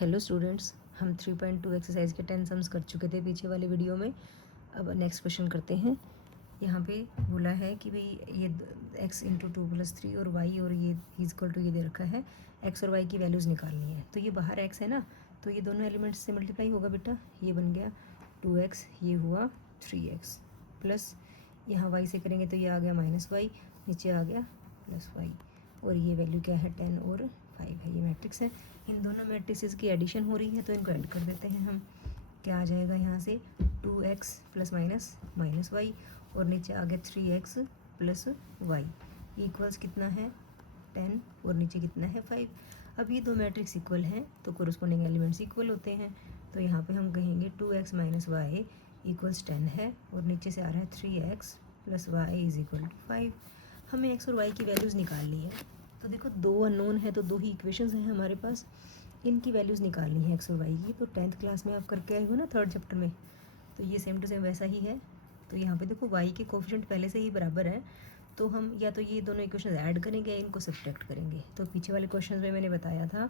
Hello students, हम 3.2 exercise के 10 sums कर चुके थे पीछे वाले वीडियो में। अब नेक्स्ट क्वेश्चन करते हैं। यहाँ पे बोला है कि भाई ये x इंटू 2+3 और y और ये इक्वल टू ये दे रखा है, x और y की वैल्यूज़ निकालनी है। तो ये बाहर x है ना, तो ये दोनों एलिमेंट्स से मल्टीप्लाई होगा बेटा। ये बन गया 2x, ये हुआ 3x प्लस यहाँ y से करेंगे तो ये आ गया -y, नीचे आ गया +y और ये वैल्यू क्या है 10 और 5 है। ये मैट्रिक्स है। इन दोनों मैट्रिक्सेस की एडिशन हो रही है तो इनको ऐड कर देते हैं हम। क्या आ जाएगा यहाँ से 2x प्लस माइनस वाई और नीचे आ गया 3x प्लस वाई इक्वल्स कितना है 10 और नीचे कितना है 5। अब ये दो मैट्रिक्स इक्वल हैं तो कोरस्पॉन्डिंग एलिमेंट्स इक्वल होते हैं। तो यहाँ पे हम कहेंगे 2x माइनस वाई इक्वल्स 10 है और नीचे से आ रहा है 3x plus y is equal to 5। हमें x और y की वैल्यूज़ निकालनी है। तो देखो दो अननोन है तो दो ही इक्वेशंस हैं हमारे पास, इनकी वैल्यूज़ निकालनी है x और y की। तो 10th क्लास में आप करके आए हो ना 3rd चैप्टर में, तो ये सेम टू सेम वैसा ही है। तो यहाँ पे देखो y के कोफिशिएंट पहले से ही बराबर है, तो हम या तो ये दोनों इक्वेशन ऐड करेंगे या इनको सब्ट्रैक्ट करेंगे। तो पीछे वाले क्वेश्चन में मैंने बताया था,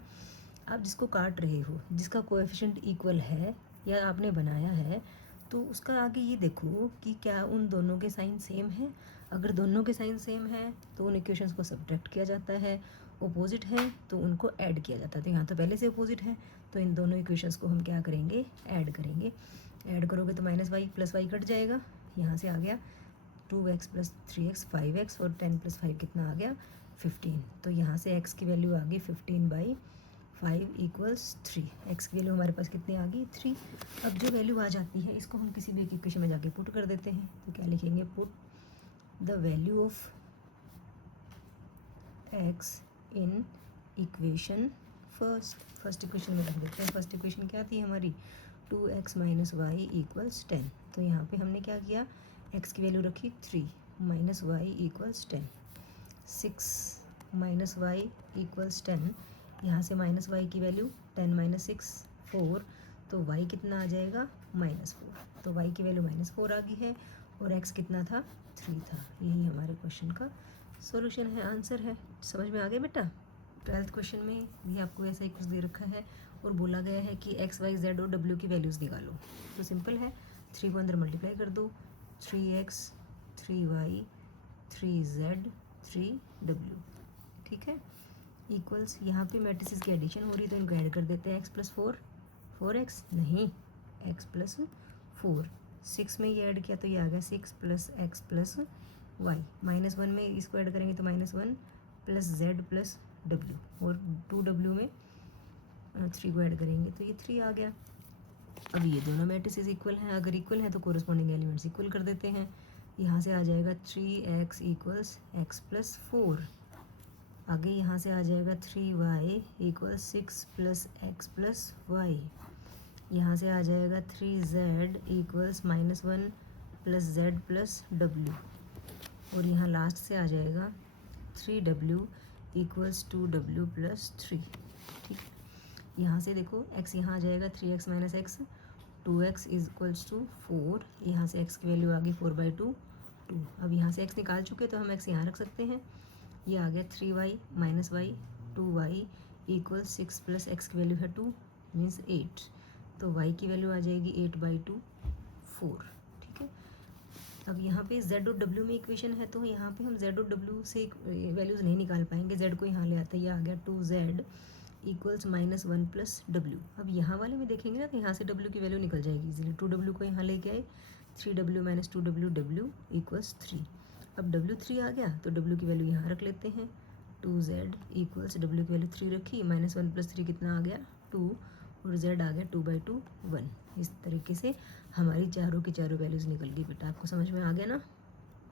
आप जिसको काट रहे हो जिसका कोएफिशिएंट इक्वल है या आपने बनाया है, तो उसका आगे ये देखो कि क्या उन दोनों के साइन सेम है। अगर दोनों के साइन सेम है तो उन इक्वेशंस को सब्ट्रैक्ट किया जाता है, अपोजिट है तो उनको ऐड किया जाता है। तो यहाँ तो पहले से अपोजिट है तो इन दोनों इक्वेशंस को हम क्या करेंगे, ऐड करेंगे। ऐड करोगे तो -y प्लस वाई कट जाएगा, यहाँ से आ गया 2x प्लस 3x 5x और 10 प्लस 5 कितना आ गया 15। तो यहाँ से x की वैल्यू आ गई 15/5 इक्वल्स 3। x की वैल्यू हमारे पास कितनी आ गई 3। अब जो वैल्यू आ जाती है इसको हम किसी भी एक इक्वेशन में जाके पुट कर देते हैं। तो क्या लिखेंगे, put the value of x in equation first equation में रख देते हैं। फर्स्ट इक्वेशन क्या थी हमारी, 2x माइनस वाई इक्वल्स 10। तो यहाँ पे हमने क्या किया, x की वैल्यू रखी 3 minus y equals 10, 6 minus y equals 10। यहाँ से माइनस वाई की वैल्यू 10 माइनस 6 4, तो y कितना आ जाएगा -4। तो y की वैल्यू -4 आ गई है और x कितना था 3 था। यही हमारे क्वेश्चन का सॉल्यूशन है, आंसर है। समझ में आ गया बेटा। 12th क्वेश्चन में भी आपको ऐसा ही कुछ दे रखा है और बोला गया है कि x, y, z और w की वैल्यूज़ निकालो। तो सिंपल है, 3 को अंदर मल्टीप्लाई कर दो, 3x 3y 3z 3w, ठीक है। इक्वल्स यहाँ पे मैट्रिसेस की एडिशन हो रही है तो इनको ऐड कर देते हैं। x प्लस 4x नहीं, x प्लस 4, 6 में ये ऐड किया तो ये आ गया 6 प्लस x प्लस वाई, -1 में इसको ऐड करेंगे तो -1 प्लस z प्लस w और 2w में 3 को ऐड करेंगे तो ये 3 आ गया। अब ये दोनों मैट्रिसेस इक्वल हैं, अगर इक्वल हैं तो कोरस्पॉन्डिंग एलिमेंट्स इक्वल कर देते हैं। यहाँ से आ जाएगा 3x इक्वल्स x प्लस 4, आगे यहाँ से आ जाएगा 3y equals 6 plus x plus y, यहाँ से आ जाएगा 3z equals -1 plus z plus w और यहाँ लास्ट से आ जाएगा 3w इक्वल्स 2w प्लस 3, ठीक। यहाँ से देखो x यहाँ आ जाएगा 3x minus x, 2x equals to 4, यहाँ से x की वैल्यू आ गई 4/2 2। अब यहाँ से x निकाल चुके तो हम x यहाँ रख सकते हैं। ये आ गया 3y minus y 2y equals 6 plus x की वैल्यू है 2 मीन्स 8, तो y की वैल्यू आ जाएगी 8/2 4, ठीक है। अब यहाँ पे z और w में इक्वेशन है तो यहाँ पे हम z और w से वैल्यूज़ नहीं निकाल पाएंगे। z को यहाँ ले आते हैं, ये आ गया 2z इक्वल्स -1 प्लस w। अब यहाँ वाले में देखेंगे ना तो यहाँ से w की वैल्यू निकल जाएगी इजीली। 2w को यहाँ लेके आए, 3w minus 2w w equals 3। अब w 3 आ गया तो w की वैल्यू यहाँ रख लेते हैं, 2z इक्वल्स w की वैल्यू 3 रखी, -1 प्लस 3 कितना आ गया 2 और z आ गया 2/2 1। इस तरीके से हमारी चारों की चारों वैल्यूज़ निकल गई बेटा। आपको समझ में आ गया ना।